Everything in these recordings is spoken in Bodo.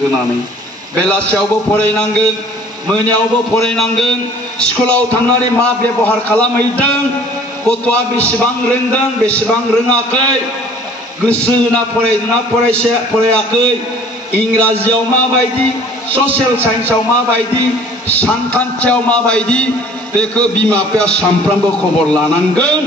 होनानै बेलासियावबो फरायनांगोन मोनायावबो फरायनांगोन स्कुलाव थांनानै मा बेबहार खालामहैदों गथ'आ बेसेबां रोंदों बेसेबां रोङाखै गोसो होना फरायदोंना फरायाखै इंराजियाव माबायदि ससियेल साइन्सआव माबायदि सानखान्थियाव माबायदि बेखौ बिमा बिफाया सानफ्रामबो खबर लानांगोन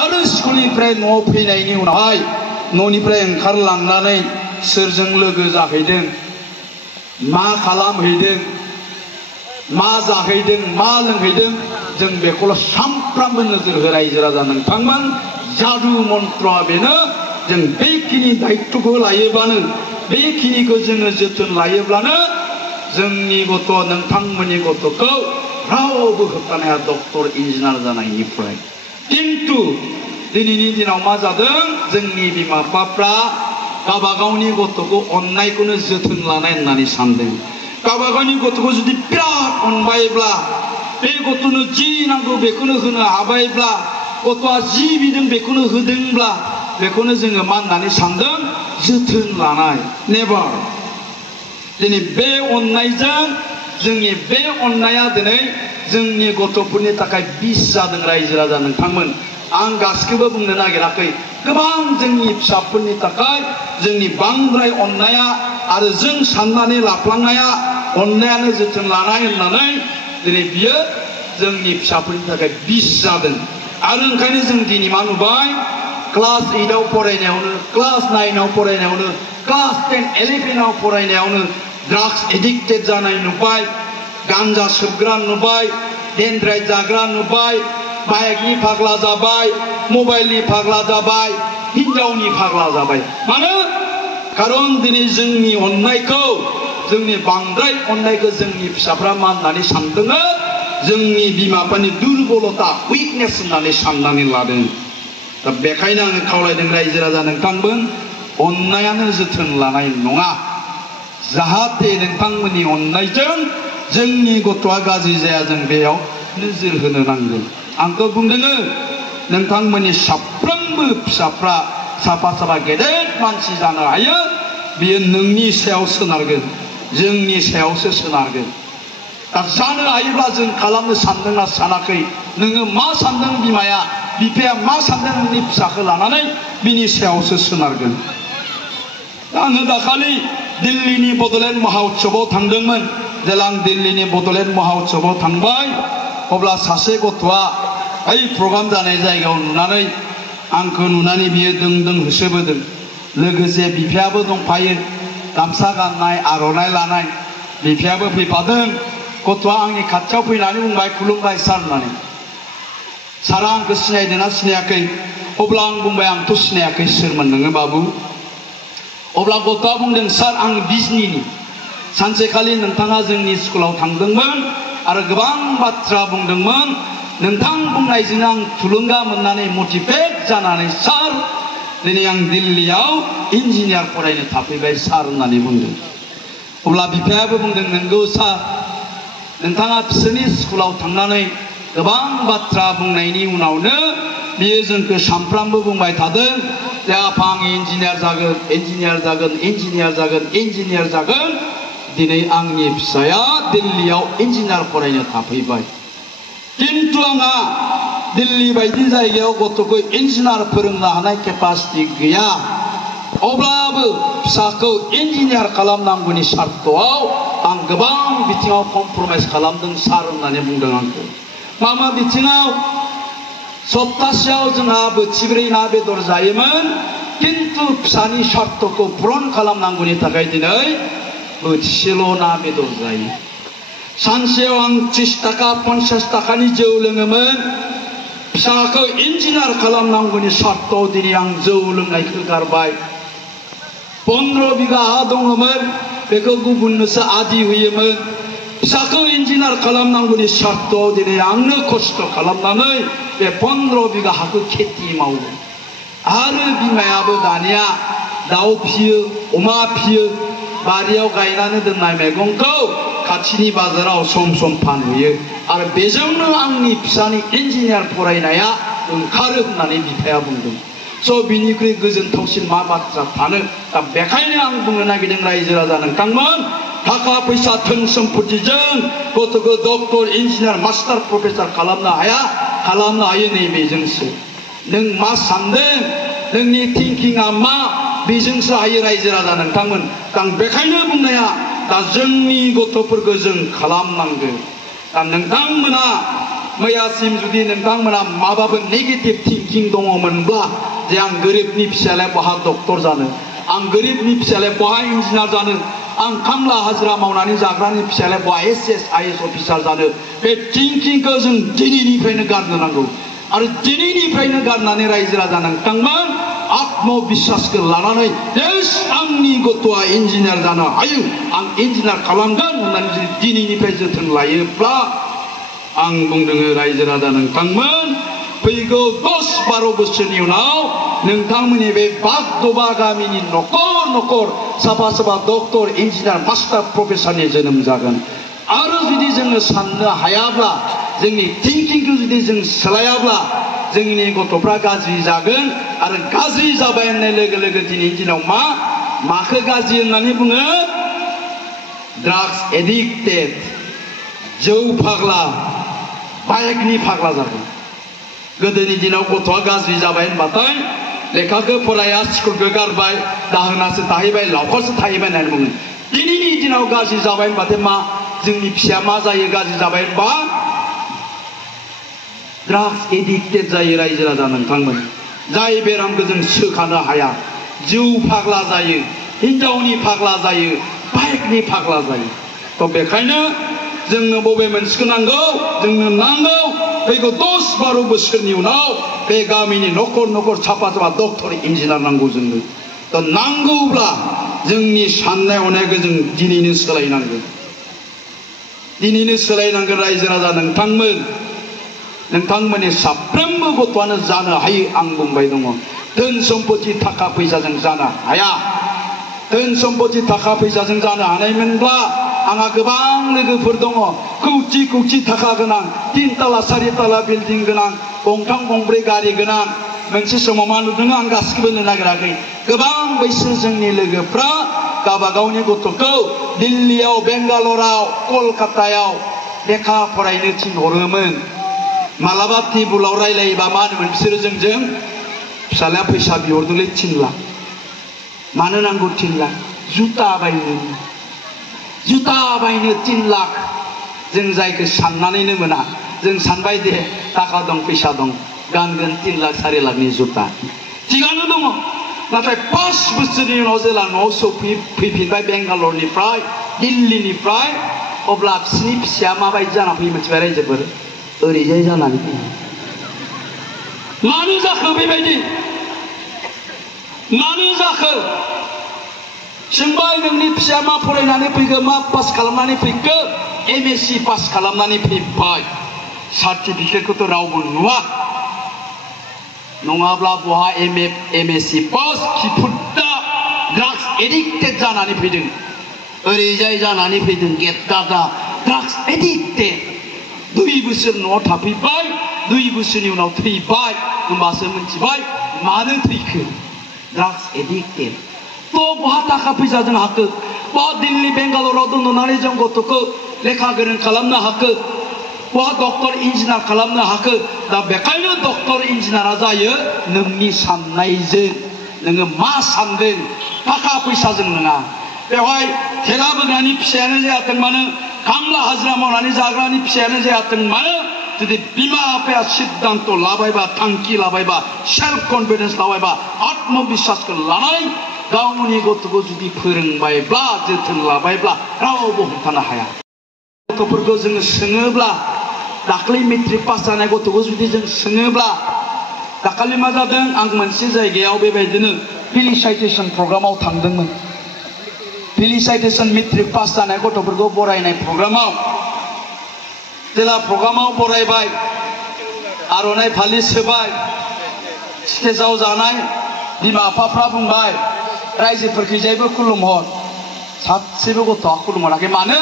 आरो स्कुलनिफ्राय न'आव फैनायनि उनावहाय न'निफ्राय ओंखारलांनानै सोरजों लोगो जाहैदों मा खालामहैदों मा जाहैदों मा लोंहैदों जों बेखौल' सानफ्रामबो नोजोर हो रायजो राजा नोंथांमोन जादु मन्त्रआ बेनो जों बेखिनि दायित्वखौ लायोब्लानो बेखिनिखौ जोङो जोथोन लायोब्लानो जोंनि गथ' नोंथांमोननि गथ'खौ रावबो होबथानो हाया डक्टर इन्जिनियार जानायनिफ्राय किन्तु दिनैनि दिनाव मा जादों जोंनि बिमा बिफाफ्रा गावबा गावनि गथ'खौ अननायखौनो जोथोन लानाय होननानै सानदों गावबा गावनि गथ'खौ जुदि बिराद अनबायब्ला बे गथ'नो जि नांगौ बेखौनो होनो हाबायब्ला गथ'आ जि बिदों बेखौनो होदोंब्ला बेखौनो जोङो मा होननानै सानदों जोथोन लानाय नेभार दिनै बे अननायजों जोंनि बे अननाया दिनै जोंनि गथ'फोरनि थाखाय बिस जादों रायजो राजा नोंथांमोन आं गासिखौबो बुंनो नागिराखै गोबां जोंनि फिसाफोरनि थाखाय जोंनि बांद्राय अननाया आरो जों साननानै लाफ्लांनाया अननायानो जोथोन लानाय होननानै दिनै बियो जोंनि फिसाफोरनि थाखाय बिस जादों आरो ओंखायनो जों दिनै मा नुबाय क्लास 8 आव फरायनायावनो क्लास 9 आव फरायनायावनो क्लास 10 11 आव फरायनायावनो ड्राग्स एडिक्टेड जानाय नुबाय गांजा सोबग्रा नुबाय डेनद्राइट जाग्रा नुबाय बाइकनि फाग्ला जाबाय मबाइलनि फाग्ला जाबाय हिनजावनि फाग्ला जाबाय मानो खारन दिनै जोंनि अननायखौ जोंनि बांद्राय अननायखौ जोंनि फिसाफ्रा मा होननानै सानदों जोंनि बिमा बिफानि दुर्बलता उइकनेस होननानै साननानै लादों दा बेखायनो आङो खावलायदों रायजो राजा नोंथांमोन अननायानो जोथोन लानाय नङा जाहाथे नोंथांमोननि अननायजों जोंनि गथ'आ गाज्रि जाया जों बेयाव नोजोर होनो नांगोन आंखौ बुंदों नोंथांमोननि साफ्रोमबो फिसाफ्रा साफा साफा गेदेर मानसि जानो हायो बेयो नोंनि सायाव सोनारगोन जोंनि सायावसो सोनारगोन दा जानो हायोब्ला जों खालामनो सानदोंना सानाखै नोङो मा सानदों बिमाया बिफाया मा सानदों नोंनि फिसाखौ लानानै बिनि सायावसो सोनारगोन आङो दाखालि दिल्लीनि बड'लेण्ड महाउत्सवआव थांदोंमोन जेला आं दिल्लीनि बड'लेण्ड महाउत्सवआव थांबाय अब्ला सासे गथ'आ ओइ प्रग्राम जानाय जायगायाव नुनानै आंखौ नुनानै बियो दों दों होसोबोदों लोगोसे बिफायाबो दंफायो गामसा गाननाय आर'नाइ लानाय बिफायाबो फैफादों गथ'आ आंनि खाथियाव फैनानै बुंबाय खुलुमबाय सार होननानै सारा आंखौ सिनायदोंना सिनायाखै अब्ला आं बुंबाय आंथ' सिनायाखै सोरमोन नोङो बाबु अब्ला गथ'आ बुंदों सार आं बिजनीनि सानसेखालि नोंथाङा जोंनि स्कुलाव थांदोंमोन आरो गोबां बाथ्रा बुंदोंमोन नोंथां बुंनायजों आं थुलुंगा मोननानै मटिभेट जानानै सार दिनै आं दिल्लीयाव इन्जिनियार फरायनो थाफैबाय सार होननानै बुंदों अब्ला बिफायाबो बुंदों नंगौ सार नोंथाङा फिसानि स्कुलाव थांनानै गोबां बाथ्रा बुंनायनि उनावनो बियो जोंखौ सानफ्रामबो बुंबाय थादों जे आफा आं इन्जिनियार जागोन इन्जिनियार जागोन इन्जिनियार जागोन इन्जिनियार जागोन दिनै आंनि फिसाया दिल्लीयाव इन्जिनियार फरायनो थाफैबाय किन्तु आंहा दिल्ली बायदि जायगायाव गथ'खौ इन्जिनियार फोरोंनो हानाय केपासिटि गैया अब्लाबो फिसाखौ इन्जिनियार खालामनांगौनि सार्थआव आं गोबां बिथिङाव कमप्रमाइज खालामदों सार होननानै बुंदों आंखौ मा मा बिथिङाव सप्तासेयाव जोंहा बोथिब्रै ना बेदर जायोमोन किन्तु फिसानि सार्थखौ पुरन खालामनांगौनि थाखाय दिनै बोथिसेल' ना बेदर जायो सानसेयाव आं 30 थाखा 50 थाखानि जौ लोङोमोन फिसाखौ इन्जिनियार खालामनांगौनि सार्थआव दिनै आं जौ लोंनायखौ गारबाय 15 बिगा हा दङमोन बेखौ गुबुननोसो आदि होयोमोन फिसाखौ इन्जिनियार खालामनांगौनि सार्थआव दिनै आंनो खस्थ' खालामनानै बे 15 बिगा हाखौ खेथि मावो आरो बिमायाबो दानिया दाउ फियो अमा फियो बारियाव गायनानै दोननाय मैगंखौ खाथिनि बाजाराव सम सम फानहैयो आरो बेजोंनो आंनि फिसानि इन्जिनियार फरायनाया ओंखारो होननानै बिफाया बुंदों स' बिनिख्रुइ गोजोनथावसिन मा बाथ्रा थानो दा बेखायनो आं बुंनो नागिरदों रायजो राजा नोंथांमोन थाखा फैसा धोन सम्पतिजों गथ'खौ डक्टर इन्जिनियार मास्टार प्रफेसार खालामनो हायो नैबेजोंसो नों मा सानदों नोंनि थिंकिंआ मा बेजोंसो हायो रायजो राजा नोंथांमोन आं बेखायनो बुंनाया दा जोंनि गथ'फोरखौ जों खालामनांगौ दा नोंथांमोना मैयासिम जुदि नोंथांमोना माबाफोर नेगेटिभ थिंकिं दङमोनब्ला जे आं गोरिबनि फिसालाया बहा डक्टर जानो आं गोरिबनि फिसालाया बहा इन्जिनियार जानो आं खामला हाजिरा मावनानै जाग्रानि फिसालाया बहा एसएस आईएएस अफिसार जानो बे थिंकिंखौ जों दिनैनिफ्रायनो गारनो नांगौ आरो दिनैनिफ्रायनो गारनानै रायजो राजा नोंथांमोन आत्मविश्वासखौ लानानै देश आंनि गथ'आ इन्जिनियार जानो हायो आं इन्जिनियार खालामगोन होननानै जुदि दिनैनिफ्राय जोथोन लायोब्ला आं बुंदों रायजो राजा नोंथांमोन फैगौ 10-12 बोसोरनि उनाव नोंथांमोननि बे बागदबा गामिनि न'खर न'खर साफा साफा डक्टर इन्जिनियार मास्टार प्रफेसारनि जोनोम जागोन आरो जुदि जोङो साननो हायाब्ला जोंनि थिंकिंखौ जुदि जों सोलायाब्ला जोंनि गथ'फ्रा गाज्रि जागोन आरो गाज्रि जाबाय होननाय लोगो लोगो दिनैनि दिनाव माखौ गाज्रि होननानै बुङो ड्राग्स एडिक्टेड जौ फाग्ला बाइकनि फाग्ला जागोन गोदोनि दिनाव गथ'आ गाज्रि जाबाय होनबाथाय लेखाखौ फराया स्कुलखौ गारबाय दाहोनासो थाहैबाय लावखारसो थाहैबाय होननानै बुङो दिनैनि दिनाव गाज्रि जाबाय होनबाथाय मा जोंनि फिसाया मा जायो गाज्रि जाबाय होनबा ड्राग्स एडिक्टेड जायो रायजो राजा नोंथांमोन जाय बेरामखौ जों सोखानो हाया जौ फाग्ला जायो हिनजावनि फाग्ला जायो बाइकनि फाग्ला जायो थ' बेखायनो जोंनो बबे मोनसेखौ नांगौ जोंनो नांगौ फैगौ 10-12 बोसोरनि उनाव बे गामिनि न'खर न'खर साफा साफा डक्टर इन्जिनियार नांगौ जोंनो थ' नांगौब्ला जोंनि साननाय हनायखौ जों दिनैनो सोलायनांगोन रायजो राजा नोंथांमोननि साफ्रोमबो गथ'आनो जानो हायो आं बुंबाय दङ धोन सम्पति थाखा फैसाजों जानो हाया धोन सम्पति थाखा फैसाजों जानो हानायमोनब्ला आंहा गोबां लोगोफोर दङ कौटि थाखा गोनां 3 ताला 4 ताला बिल्डिं गोनां गंथाम गंब्रै गारि गोनां मोनसे समाव मा नुदों आं गासिखौबो नुनो नागिराखै गोबां बैसो जोंनि लोगोफ्रा गावबा गावनि गथ'खौ दिल्लीयाव बेंगालराव कलकातायाव लेखा फरायनो थिनहरोमोन मालाबा टेबुलाव रायलायोबा मा होनोमोन बिसोरो जोंजों फिसालाया फैसा बिहरदोंलै 3 लाख मानो नांगौ 3 लाख जुता बायनो 3 लाख जों जायखौ साननानैनो मोना जों सानबाय दे थाखा दं फैसा दं गानगोन 3 लाख 4 लाखनि जुता थिगानो दङ नाथाय 5 बोसोरनि उनाव जेला न'आव फैफिनबाय बेंगालरनिफ्राय दिल्लीनिफ्राय अब्ला बिसिनि फिसाया माबायदि जाना फैयो मिथिबाय रायजोफोर ओरैजाय जानानै फैयो मानो जाखो बेबायदि मानो जाखो सोंबाय नोंनि फिसाया मा फरायनानै फैखो मा पास खालामनानै फैखो एमएससी पास खालामनानै फैबाय सार्टिफिकेटखौथ' रावबो नुवा नङाब्ला बहा एमएससी पास खिफुद्दा ड्राग्स एडिक्टेड जानानै फैदों ओरैजाय जानानै फैदों गेद्दादा ड्राग्स एडिक्टेड 2 बोसोर न'आव थाफैबाय 2 बोसोरनि उनाव थैबाय होमबासो मिथिबाय मानो थैखो ड्राग्स एडिक्टेड थ' बहा थाखा फैसाजों हाखो बहा दिल्ली बेंगालराव दोननानै जों गथ'खौ लेखा गोरों खालामनो हाखो बहा डक्टर इन्जिनियार खालामनो हाखो दा बेखायनो डक्टर इन्जिनियारा जायो नोंनि साननायजों नोङो मा सानदों थाखा फैसाजों नङा बेवहाय थेला बोग्रानि फिसायानो जायाथों मानो खामला हाजिरा मावनानै जाग्रानि फिसायानो जायाथों मानो जुदि बिमा बिफाया सिद्धांत लाबायबा थांखि लाबायबा सेल्फ कन्फिडेन्स लाबायबा आत्मविश्वासखौ लानानै गावनि गथ'खौ जुदि फोरोंबायब्ला जोथोन लाबायब्ला रावबो हमथानो हाया गथ'फोरखौ जोङो सोङोब्ला दाखालि मेट्रिक पास जानाय गथ'खौ जुदि जों सोङोब्ला दाखालि मा जादों आं मोनसे जायगायाव बेबायदिनो फेलिसाइटेसन प्रग्रामाव थांदोंमोन फेलिसाइटेसन मेट्रिक पास जानाय गथ'फोरखौ बरायनाय प्रग्रामाव जेला प्रग्रामाव बरायबाय आर'नाइ फालि सोबाय स्टेजाव जानाय बिमा बिफाफ्रा बुंबाय रायजोफोरखैजायबो खुलुमहर सासेबो गथ'आ खुलुमहराखै मानो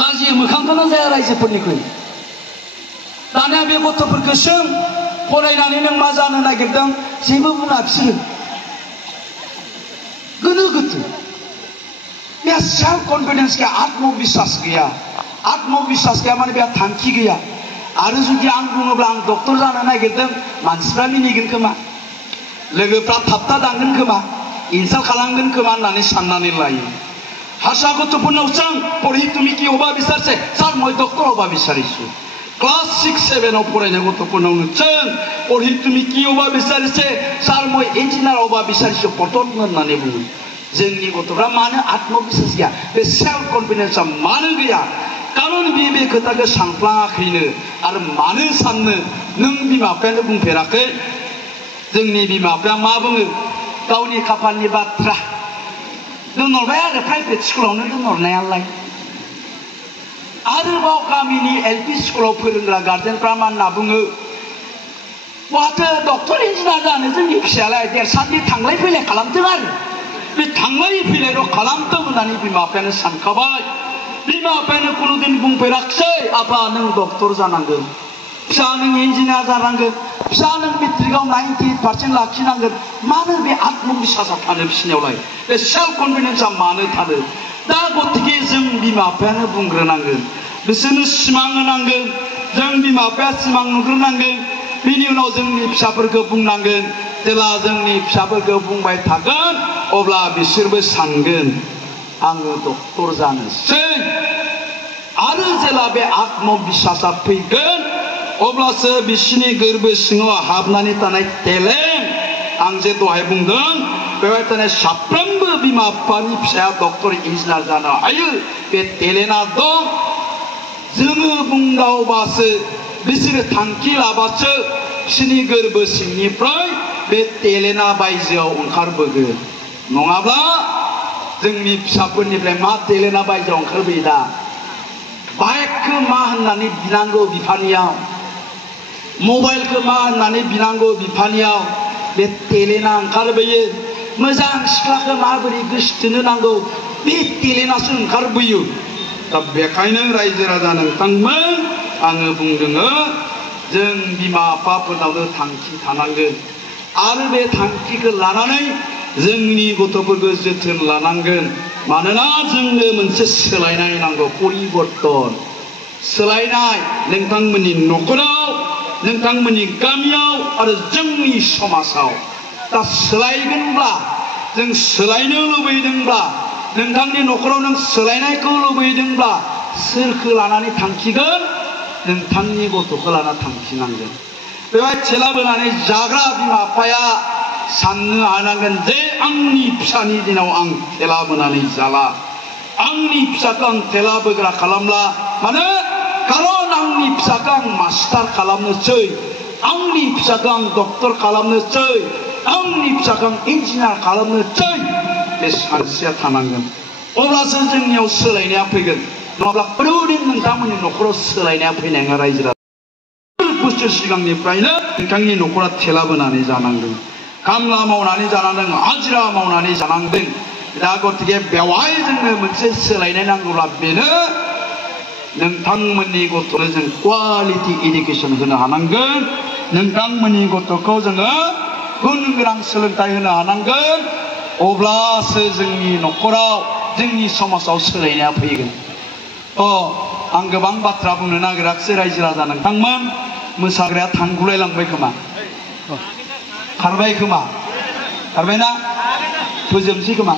लाजियो मोखांखौनो जाया रायजोफोरनिख्रुइ दानिया बे गथ'फोरखौ सों फरायनानै नों मा जानो नागिरदों जेबो बुङा बिसोरो गोनो गोथो बे सेल्फ कन्फिडेंस गैया आत्मविश्वास गैया माने बे थांखि गैया आरो जुदि आं बुङोब्ला आं डक्टर जानो नागिरदों मानसिफ्रा मिनिगोन खोमा लोगोफ्रा थाबथा दांगोन खोमा इनसाल्ट खालामगोन खोमा होननानै साननानै लायो हारसा गथ'फोरनाव जों पढ़ी তুমি কি হবা বিচারছে স্যার মই ডক্টর হবা বিচারিছো ক্লাস 6 7 আव फरायनाय गथ'फोरनाव जों पढ़ी তুমি কি হবা বিচারছে স্যার মই ইঞ্জিনিয়াर হবা বিচারিছো পটন होननानै बुङो जोंनि गथ'फ्रा मानो आत्मविश्वास गैया बे सेल्फ कन्फिडेंसआ मानो गैया कारण बे खोथाखौ सानफ्लाङाखैनो आरो मानो साननो नों बिमा बिफायानो बुंफेराखै जोंनि बिमा बिफाया मा बुङो गावनि खाफालनि बाथ्रा दोनहरबाय आरो प्राइभेट स्कुलावनो दोनहरनायालाय आरोबाव गामिनि एलपि स्कुलाव फोरोंग्रा गार्जेनफ्रा मा होनना बुङो माथो डक्टर इन्जिनियार जानो जोंनि फिसायालाय देरसान्दि थांलाय फैलाय खालामथों आरो बे थांलाय फैलायल' खालामथों होननानै बिमा बिफायानो सानखाबाय बिमा बिफायानो कुनुदिन बुंफेराखिसै आफा नों डक्टर जानांगोन फिसा नों इन्जिनियार जानांगोन फिसा नों मेट्रिकआव 98% लाखिनांगोन मानो बे आत्मविश्वासा थानो बिसिनियावलाय बे सेल्फ कन्फिडेंसआ मानो थानो दा गतिके जों बिमा बिफायानो बुंग्रोनांगोन बिसोरनो सिमां होनांगोन जों बिमा बिफाया सिमां नुग्रोनांगोन बिनि उनाव जोंनि फिसाफोरखौ बुंनांगोन जेब्ला जोंनि फिसाफोरखौ बुंबाय थागोन अब्ला बिसोरबो सानगोन आङो डक्टर जानोसै आरो जेब्ला बे आत्मविश्वासा फैगोन अब्लासो बिसिनि गोरबो सिङाव हाबनानै थानाय टेलेन्ट आं जे दहाय बुंदों बेवहाय थानाय साफ्रोमबो बिमा बिफानि फिसाया डक्टर इन्जिनियार जानो हायो बे टेलेन्टआ दं जोङो बुंदावबासो बिसोरो थांखि लाबासो बिसोरनि गोरबो सिंनिफ्राय बे टेलेन्टआ बायजोआव ओंखारबोगोन नङाब्ला जोंनि फिसाफोरनिफ्राय मा टेलेन्टआ बायजोआव ओंखारबोयो दा बाइकखौ मा होननानै बिनांगौ बिफानियाव मबाइलखौ मा होननानै बिनांगौ बिफानियाव बे टेलेन्टआ ओंखारबोयो मोजां सिख्लाखौ माबोरै गोसोथोनो नांगौ बे टेलेन्टआसो ओंखारबोयो दा बेखायनो रायजो राजा नोंथांमोन आङो बुंदोङो जों बिमा बिफाफोरनावनो थांखि थानांगोन आरो बे थांखिखौ लानानै जोंनि गथ'फोरखौ जोथोन लानांगोन मानोना जोंनो मोनसे सोलायनाय नांगौ परिबर्तन सोलायनाय नोंथांमोननि न'खराव नोंथांमोननि गामियाव आरो जोंनि समाजाव दा सोलायगोनब्ला जों सोलायनो लुबैदोंब्ला नोंथांनि न'खराव नों सोलायनायखौ लुबैदोंब्ला सोरखौ लानानै थांखिगोन नोंथांनि गथ'खौ लाना थांखिनांगोन बेवहाय थेलाबोनानै जाग्रा बिमा बिफाया साननो हानांगोन जे आंनि फिसानि दिनाव आं थेलाबोनानै जाला आंनि फिसाखौ आं थेलाबोग्रा खालामला मानो खारन आंनि फिसाखौ आं मास्टार खालामनोसै आंनि फिसाखौ आं डक्टर खालामनोसै आंनि फिसाखौ आं इन्जिनियार खालामनोसै बे सानस्रिया थानांगोन अब्लासो जोंनियाव सोलायनाया फैगोन नङाब्ला खुनुदिन नोंथांमोननि न'खराव सोलायनाया फैनाय नङा रायजो राजा बोसोर सिगांनिफ्रायनो नोंथांनि न'खरा थेलाबोनानै जानांदों खामला मावनानै जानांदों हाजिरा मावनानै जानांदों दा गतिके बेवहाय जोंनो मोनसे सोलायनाय नांगौब्ला बेनो नोंथांमोननि गथ'नो जों क्वालिटि एडुकेसन होनो हानांगोन नोंथांमोननि गथ'खौ जोङो गुन गोनां सोलोंथाइ होनो हानांगोन अब्लासो जोंनि न'खराव जोंनि समाजाव सोलायनाया फैगोन आं गोबां बाथ्रा बुंनो नागिराखिसै रायजो राजा नोंथांमोन मोसाग्राया थांगुलायलांबाय खोमा खारबाय खोमा खारबायना फोजोबसै खोमा